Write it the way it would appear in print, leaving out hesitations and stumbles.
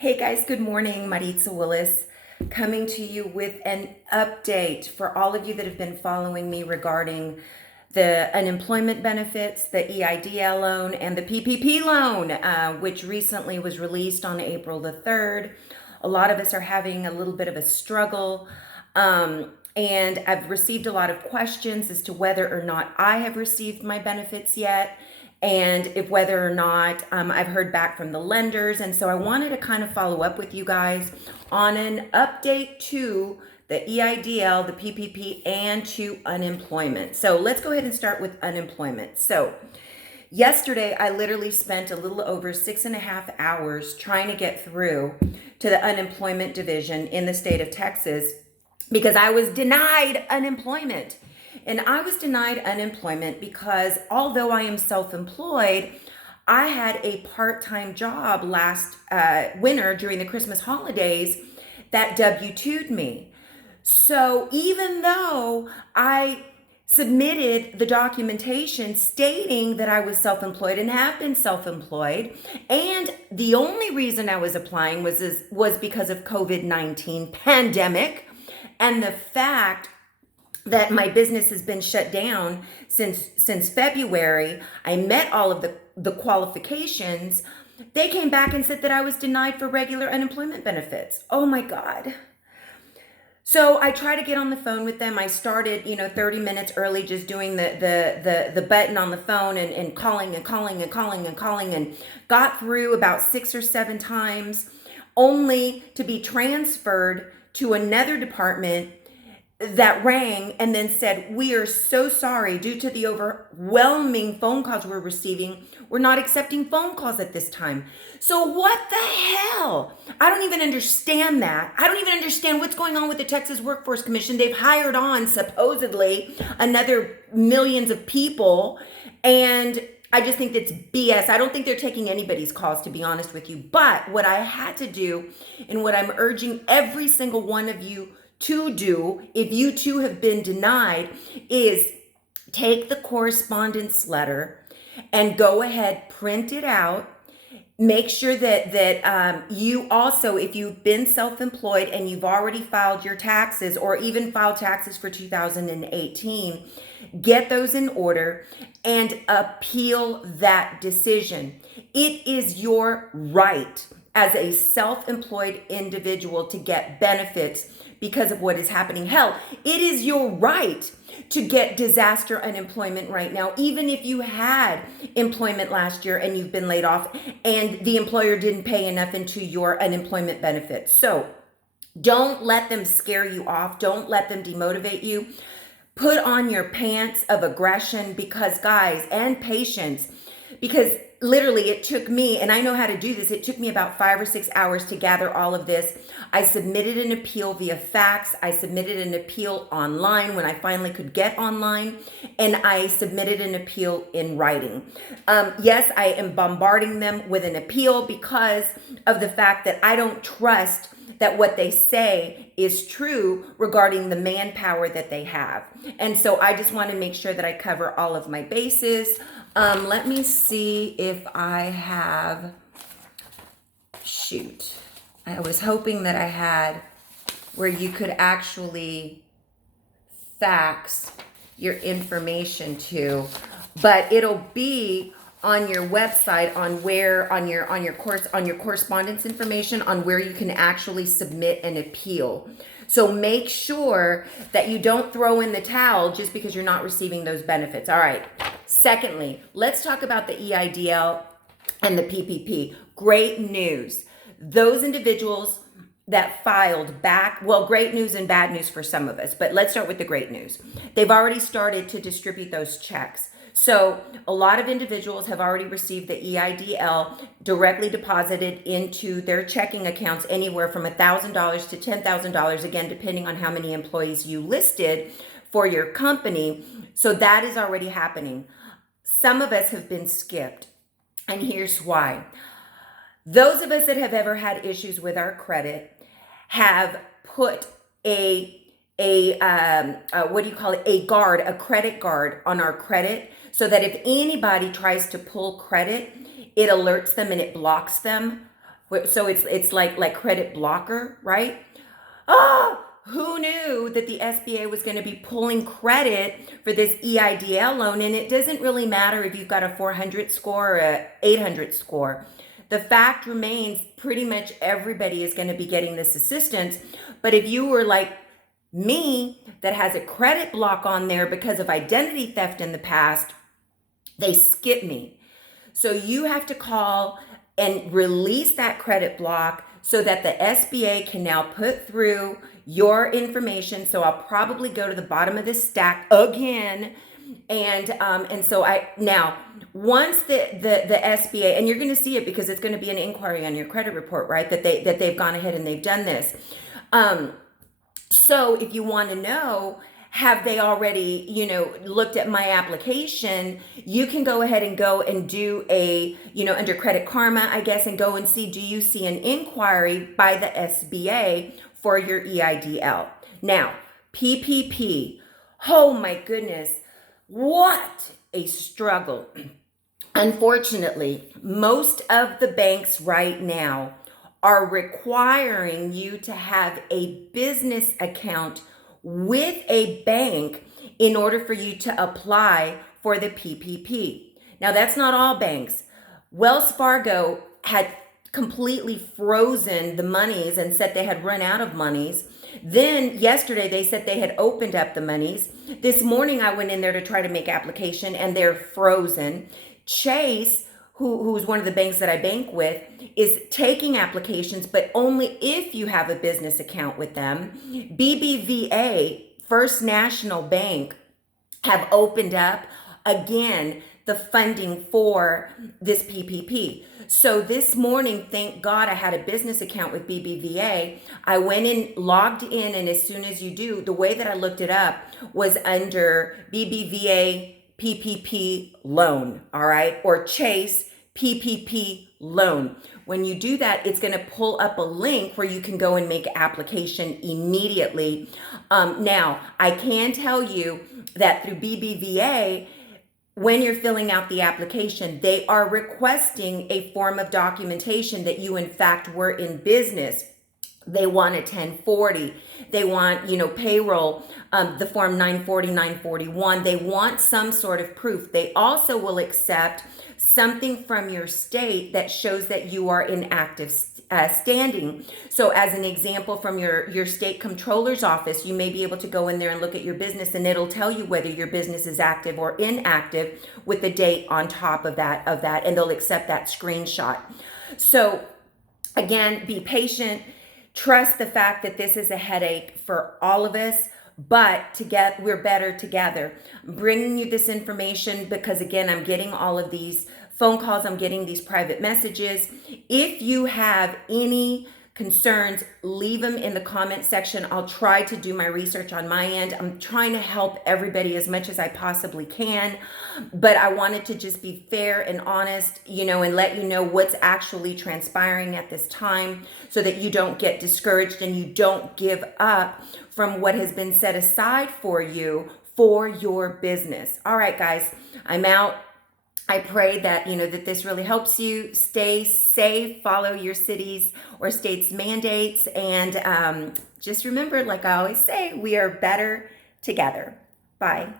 Hey guys, good morning. Maritza Willis coming to you with an update for all of you that have been following me regarding the unemployment benefits, the EIDL loan, and the PPP loan, which recently was released on April the 3rd. A lot of us are having a little bit of a struggle. And I've received a lot of questions as to whether or not I have received my benefits yet, and if whether or not I've heard back from the lenders. And so I wanted to kind of follow up with you guys on an update to the EIDL, the PPP, and to unemployment. So let's go ahead and start with unemployment. So yesterday, I literally spent a little over 6.5 hours trying to get through to the unemployment division in the state of Texas because I was denied unemployment. And I was denied unemployment because although I am self-employed, I had a part-time job last winter during the Christmas holidays that W-2'd me. So even though I submitted the documentation stating that I was self-employed and have been self-employed, and the only reason I was applying was because of COVID-19 pandemic and the fact that my business has been shut down since February. I met all of the qualifications. They came back and said that I was denied for regular unemployment benefits. Oh my God. So I tried to get on the phone with them. I started, 30 minutes early, just doing the button on the phone and calling and got through about 6 or 7 times, only to be transferred to another department that rang and then said, "We are so sorry, due to the overwhelming phone calls we're receiving, we're not accepting phone calls at this time." So what the hell? I don't even understand that. I don't even understand what's going on with the Texas Workforce Commission. They've hired on supposedly another millions of people, and I just think that's BS. I don't think they're taking anybody's calls, to be honest with you. But what I had to do, and what I'm urging every single one of you to do, if you too have been denied, is take the correspondence letter and go ahead, print it out. Make sure that you also, if you've been self-employed and you've already filed your taxes or even filed taxes for 2018, get those in order and appeal that decision. It is your right as a self-employed individual to get benefits because of what is happening. Hell, it is your right to get disaster unemployment right now, even if you had employment last year and you've been laid off and the employer didn't pay enough into your unemployment benefits. So don't let them scare you off. Don't let them demotivate you. Put on your pants of aggression, because guys, and patience, because literally it took me, and I know how to do this, it took me about 5 or 6 hours to gather all of this. I submitted an appeal via fax. I submitted an appeal online when I finally could get online, and I submitted an appeal in writing. Yes, I am bombarding them with an appeal because of the fact that I don't trust that what they say is true regarding the manpower that they have. And so I just want to make sure that I cover all of my bases. Let me see if I have, shoot. I was hoping that I had where you could actually fax your information to, but it'll be on your website on where on your correspondence information on where you can actually submit an appeal. So make sure that you don't throw in the towel just because you're not receiving those benefits. All right. Secondly, let's talk about the EIDL and the PPP. Great news. Those individuals that filed back, well, great news and bad news for some of us, but let's start with the great news. They've already started to distribute those checks. So a lot of individuals have already received the EIDL directly deposited into their checking accounts, anywhere from $1,000 to $10,000, again, depending on how many employees you listed for your company. So that is already happening. Some of us have been skipped, and here's why. Those of us that have ever had issues with our credit have put a credit guard on our credit, so that if anybody tries to pull credit, it alerts them and it blocks them So it's like credit blocker, right? Oh, who knew that the SBA was going to be pulling credit for this EIDL loan? And it doesn't really matter if you've got a 400 score or a 800 score. The fact remains pretty much everybody is going to be getting this assistance. But if you were like me that has a credit block on there because of identity theft in the past, they skip me. So you have to call and release that credit block so that the SBA can now put through your information. So I'll probably go to the bottom of this stack again. And so I now once the SBA, and you're going to see it because it's going to be an inquiry on your credit report, right? That they've gone ahead and they've done this. So if you want to know, have they already, looked at my application, you can go ahead and go and do a, under Credit Karma, I guess, and go and see, do you see an inquiry by the SBA for your EIDL? Now, PPP, oh my goodness, what a struggle. Unfortunately, most of the banks right now are requiring you to have a business account with a bank in order for you to apply for the PPP. Now, that's not all banks. Wells Fargo had completely frozen the monies and said they had run out of monies. Then yesterday they said they had opened up the monies. This morning I went in there to try to make application and they're frozen. Chase, who's one of the banks that I bank with, is taking applications, but only if you have a business account with them. BBVA, First National Bank, have opened up again the funding for this PPP. So this morning, thank God I had a business account with BBVA. I went in, logged in, and as soon as you do, the way that I looked it up was under BBVA PPP loan, all right, or Chase PPP loan. When you do that, it's going to pull up a link where you can go and make application immediately. Now, I can tell you that through BBVA, when you're filling out the application, they are requesting a form of documentation that you in fact were in business. They want a 1040. They want, payroll, the form 940, 941. They want some sort of proof. They also will accept something from your state that shows that you are in active standing. So as an example, from your state controller's office, you may be able to go in there and look at your business and it'll tell you whether your business is active or inactive with the date on top of that, and they'll accept that screenshot. So again, be patient. Trust the fact that this is a headache for all of us, but we're better together. I'm bringing you this information because, again, I'm getting all of these phone calls. I'm getting these private messages. If you have any concerns, leave them in the comment section. I'll try to do my research on my end. I'm trying to help everybody as much as I possibly can, but I wanted to just be fair and honest, and let you know what's actually transpiring at this time so that you don't get discouraged and you don't give up from what has been set aside for you for your business. All right, guys, I'm out. I pray that, that this really helps you. Stay safe, follow your city's or state's mandates, and just remember, like I always say, we are better together. Bye.